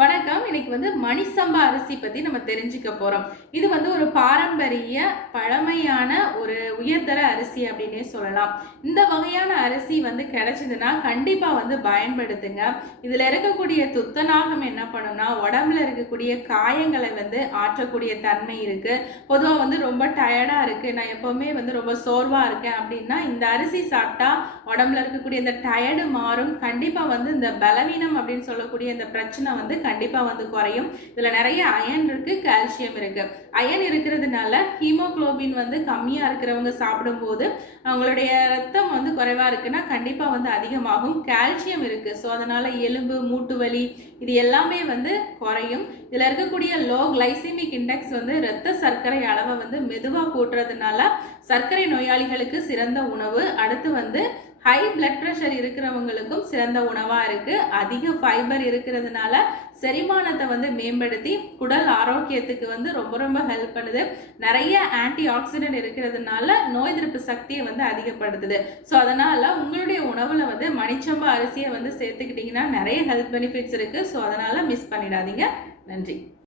வணக்கம். இன்னைக்கு மணிசம்பா அரிசி பத்தி நம்ம தெரிஞ்சுக்க போறோம். இது ஒரு பாரம்பரிய, பழமையான ஒரு உயர்தர அரிசி அப்படின்னே சொல்லலாம். இந்த வகையான அரிசி கிடைச்சதுன்னா கண்டிப்பா பயன்படுத்துங்க. இதுல இருக்கக்கூடிய துத்தநாகம் என்ன பண்ணும்னா, உடம்புல இருக்கக்கூடிய காயங்களை ஆற்றக்கூடிய தன்மை இருக்கு. பொதுவா ரொம்ப டயர்டா இருக்கு, நான் எப்பவுமே ரொம்ப சோர்வா இருக்கேன் அப்படின்னா இந்த அரிசி சாப்பிட்டா உடம்புல இருக்கக்கூடிய இந்த டயர்டு மாறும். கண்டிப்பா இந்த பலவீனம் அப்படின்னு சொல்லக்கூடிய இந்த பிரச்சனை கண்டிப்பா குறையும். இதுல நிறைய அயன் இருக்கு, கால்சியம் இருக்கு. அயன் இருக்கிறதுனால ஹீமோகுளோபின் கம்மியா இருக்கிறவங்க சாப்பிடும்போது அவங்களுடைய ரத்தம் குறைவா இருக்குன்னா கண்டிப்பா அதிகமாகும். கால்சியம் இருக்கு, ஸோ அதனால எலும்பு, மூட்டு வலி இது எல்லாமே குறையும். இதுல இருக்கக்கூடிய லோ கிளைசிமிக் இண்டெக்ஸ் இரத்த சர்க்கரை அளவை மெதுவா கூட்டுறதுனால சர்க்கரை நோயாளிகளுக்கு சிறந்த உணவு. அடுத்து ஹை பிளட் ப்ரெஷர் இருக்கிறவங்களுக்கும் சிறந்த உணவா இருக்கு. அதிக ஃபைபர் இருக்கிறதுனால செரிமானத்தை மேம்படுத்தி குடல் ஆரோக்கியத்துக்கு ரொம்ப ரொம்ப ஹெல்ப் பண்ணுது. நிறைய ஆன்டி ஆக்சிடென்ட் இருக்கிறதுனால நோய் எதிர்ப்பு சக்தியை அதிகப்படுத்துது. ஸோ அதனால உங்களுடைய உணவுல மணிச்சம்பா அரிசியை சேர்த்துக்கிட்டீங்கன்னா நிறைய ஹெல்த் பெனிஃபிட்ஸ் இருக்கு. ஸோ அதனால மிஸ் பண்ணிடாதீங்க. நன்றி.